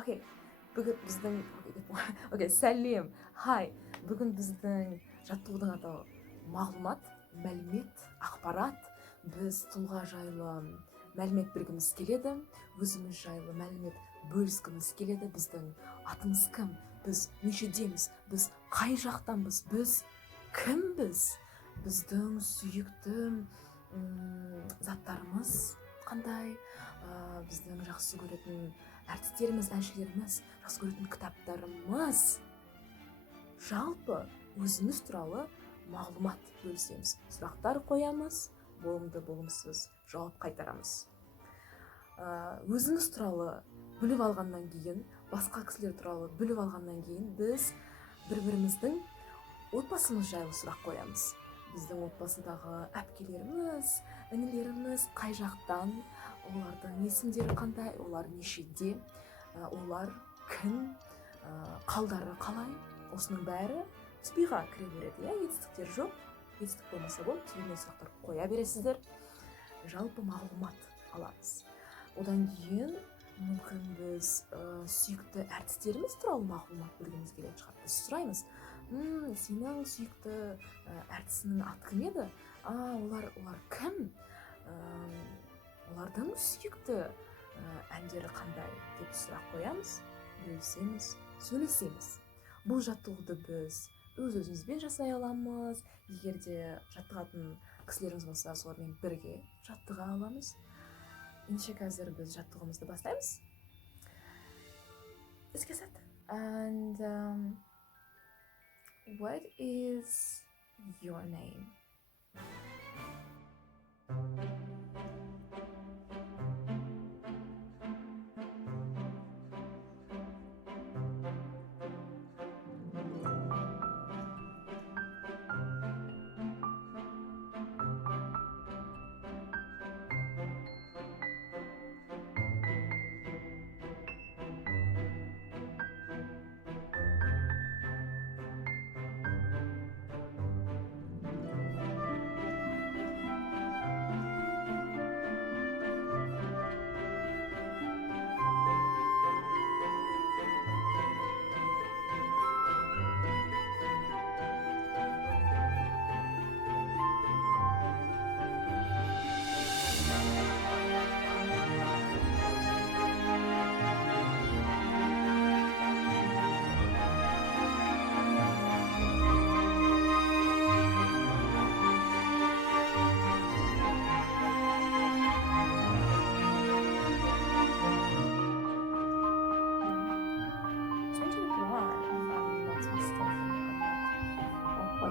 Окей, бүгін біздің окей, сәлем, хай. Бүгін біздің жаттығудың атауы мағлұмат, мәлімет, ақпарат. Біз тұлға жайлы мәлімет бергіміз келеді, өзіміз жайлы мәлімет бөліскіміз келеді. Біздің атымыз кім, біз нешедеміз, біз қай жақтанбыз, біз кімбіз, біздің сүйікті заттарымыз қандай, біздің жақсы көретін әртістеріміз, әншілеріміз, жақсы көретін кітаптарымыз. Жалпы өзіміз туралы мағлұмат бөлісеміз, сұрақтар қоямыз, болымды болымсыз жауап қайтарамыз. Өзіміз туралы біліп алғаннан кейін, басқа кісілер туралы біліп алғаннан кейін, біз бір-біріміздің отбасымыз жайлы сұрақ қоямыз. Біздің отбасыдағы әпкелеріміз, інілеріміз қай жақтан, олардың есімдері қандай, олар нешеде, олар кім, қалдары қалай, осының бәрі спиға кіре береді. Етістіктер жоқ, етістік болмаса болды, түйінен сұрақтар қоя бересіздер, жалпы мағлұмат аламыз. Одан кейін мүмкін біз сүйікті әртістеріміз туралы мағлұмат білгіміз келетін шығар. Біз сұраймыз, сенің сүйікті әртісінің аты кім еді? Олар кім? Олардың сүйікті әндері қандай деп сұрақ қоямыз, бөлісеміз, сөйлесеміз. Бұл жаттығуды біз өз-өзімізбен жасай аламыз. Егер де жаттығатын кісілеріміз болса, солармен бірге жаттыға аламыз. Ендеше қазір біз жаттығуымызды бастаймыз. Let's get set. And what is your name?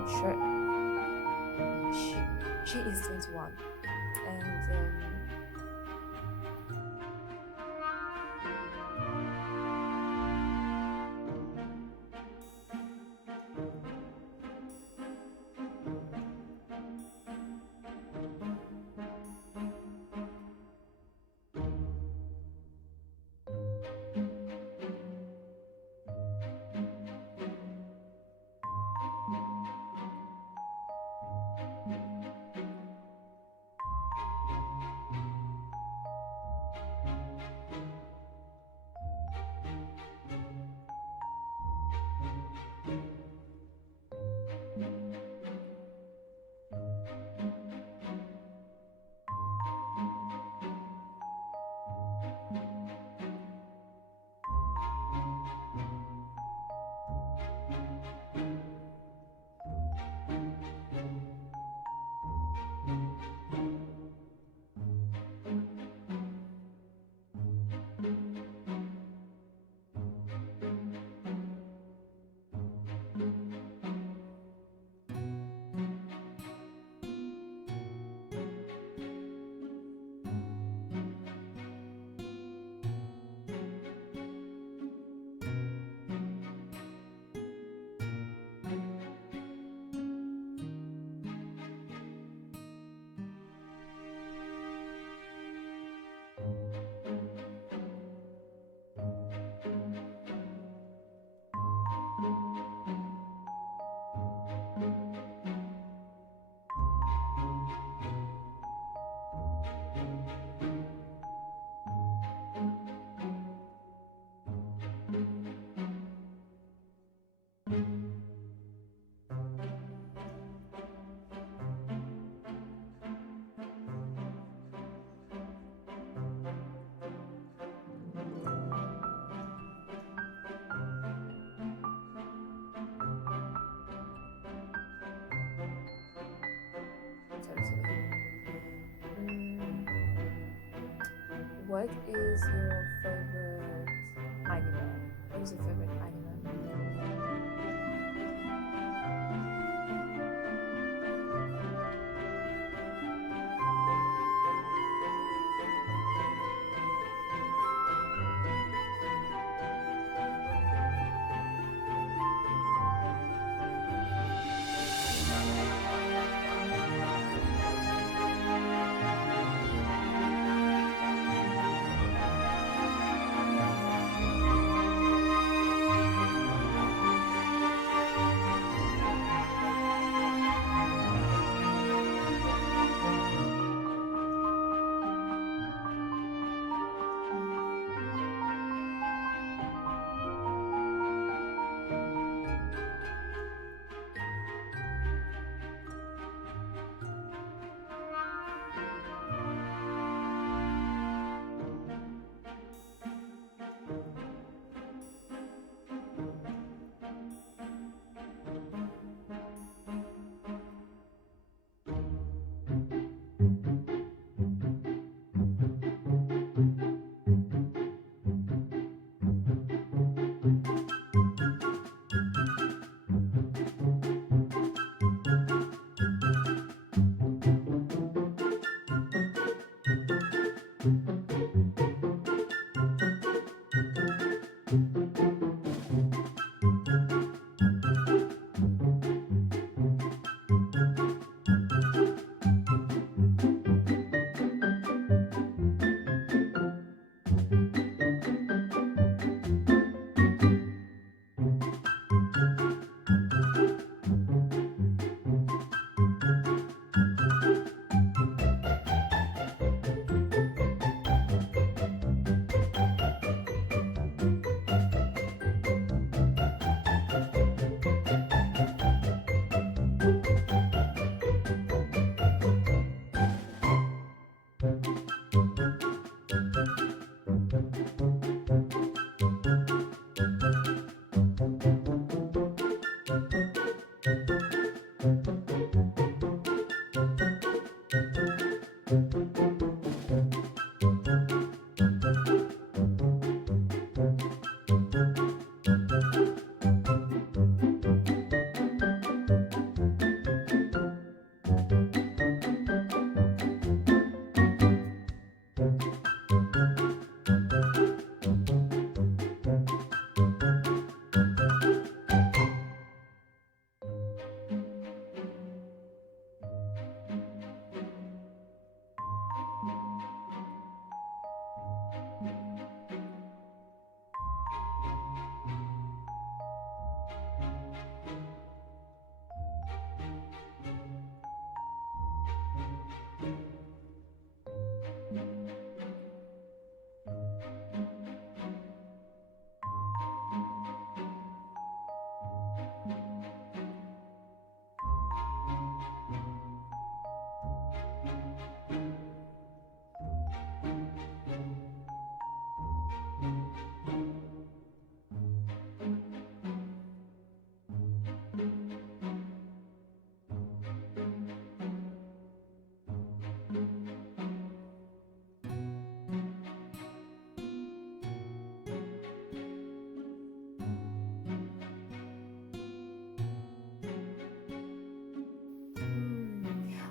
Sure. She is 21 and What is your favorite anime? What is your favorite anime?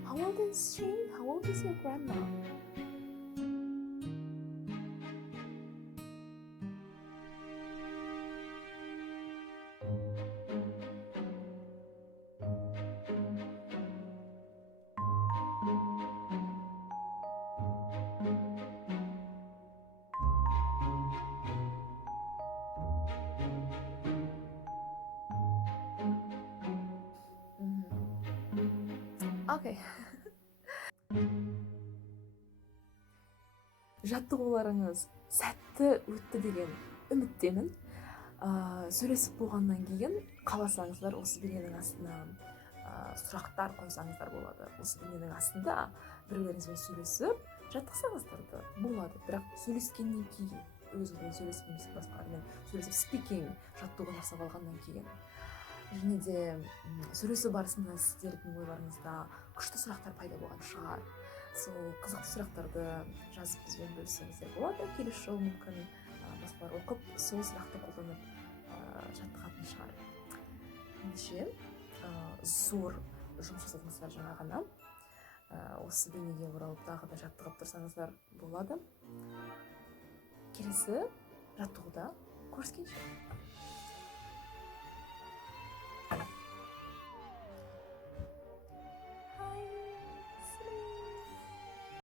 How old is she? How old is your grandma? Окей. Жаттығуларыңыз сәтті өтті деген үміттемін. Сөйлесіп болғаннан кейін қаласаңыздар осы бейненің астына сұрақтар қойсаңыздар болады. Осы бейненің астында біреулеріңізбен сөйлесіп жаттықсаңыздар да болады. Бірақ сөйлескеннен кейін өзіңізбен сөйлесіп немесе басқалармен сөйлесіп спикинг жаттығу жасап алғаннан кейін және де сөйлесу барысында сіздердің ойларыңызда күшті сұрақтар пайда болған шығар. Сол қызықты сұрақтарды жазып бізбен бөліссеңіздер болады. Келесі жолы мүмкін басқалар оқып сол сұрақты қолданып жаттығатын шығар. Ендеше зор жұмыс жасадыңыздар жаңа ғана. Осы бейнеге оралып тағы да жаттығып тұрсаңыздар болады. Келесі жаттығуда көріскенше.